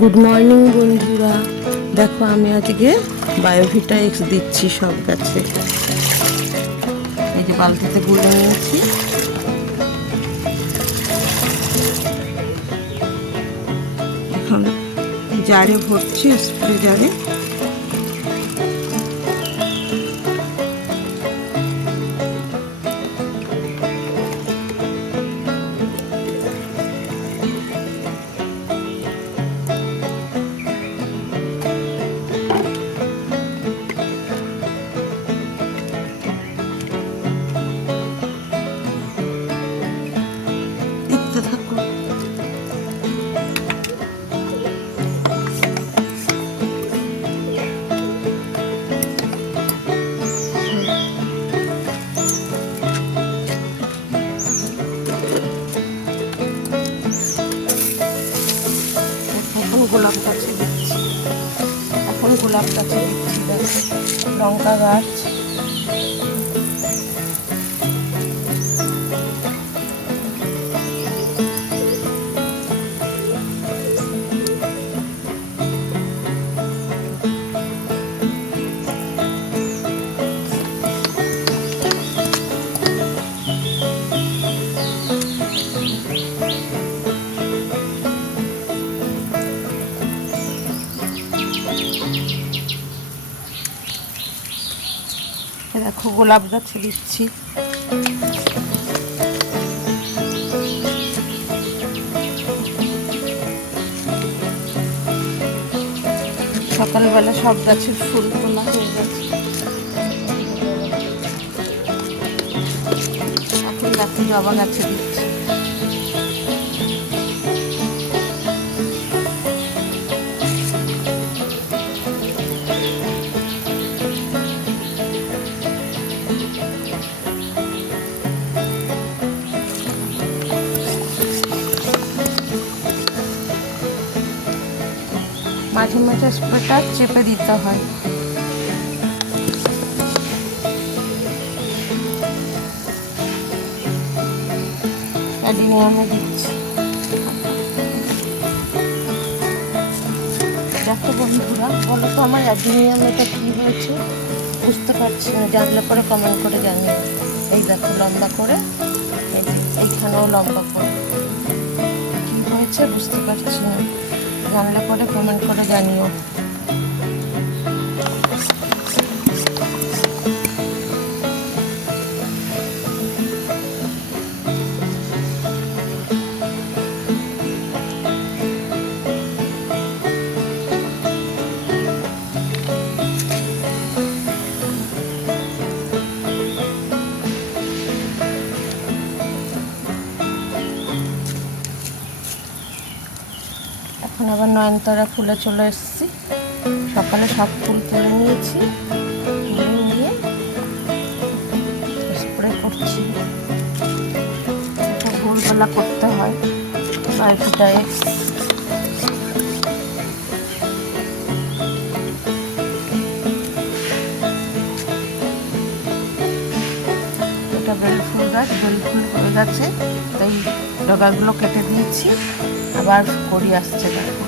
Good morning বন্ধুরা। দেখো, আমি আজকে বায়োভিটা এক্স দিচ্ছি সব গাছে। এই যে বালতিতে গুলে নিয়েছি এখন জারে ভরছি স্প্রে জারে। গোলাপ গাছের লঙ্কা গাছ দেখো, গোলাপ গাছে দিচ্ছি। সকালবেলা সব গাছের ফুল তোলা হয়ে গেছে। এখন দেখো, জবা গাছে দিচ্ছি। মাঝে মাঝে স্প্রেটা চেপে দিতে হয়। অ্যাডিনিয়ামে দিচ্ছি। দেখো বন্ধুরা, বলো তো আমার অ্যাডিনিয়াম এটা কী হয়েছে? বুঝতে পারছি না, জানলে পরে কমেন্ট করে জানিও। এই দেখো লম্বা করে এইখানেও লম্বা করে। কী হয়েছে বুঝতে পারছি না। জানলে পরে কমেন্ট করে জানিও। নয়নতারা ফুলে চলে এসেছি। সকালে সব ফুল তুলে নিয়েছি। নিয়ে স্প্রে করছি। ভোরবেলা করতে হয়। বায়োফিটা এক্স এটা বেল ফুল গাছ। বেল ফুল হয়ে গেছে। তাই ডগাগুলো কেটে দিয়েছি। আবার করি আসছে দেখো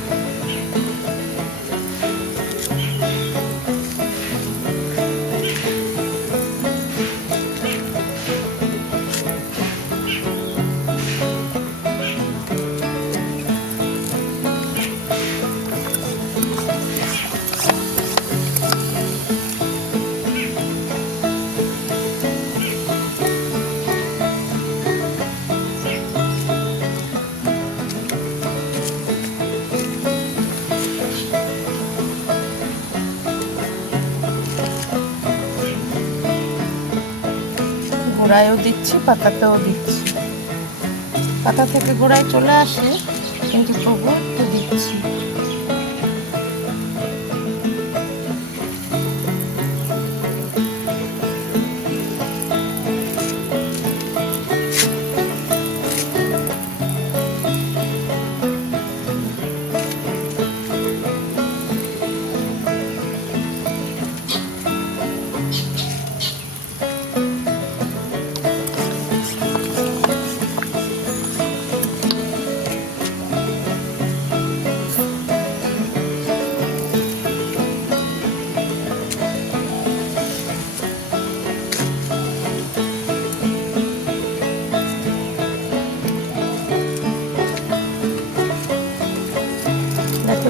গোড়ায়ও দিচ্ছি পাতাতেও দিচ্ছি। পাতা থেকে গোড়ায় চলে আসে কিন্তু তবুও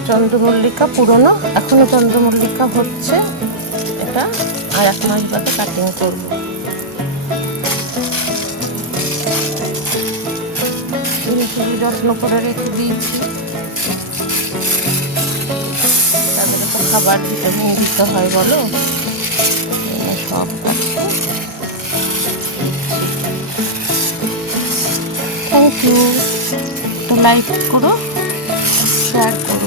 চন্দ্রমল্লিকা পুরনো, এখনও চন্দ্রমল্লিকা হচ্ছে এটা, আর এক মাস বাদে কাটিং করব। যত্ন করে রেখে দিয়েছি। তাদেরকে তো খাবার ভিটামিন দিতে হয়, বলো? সব থ্যাংক ইউ তো লাইক করো শেয়ার করো।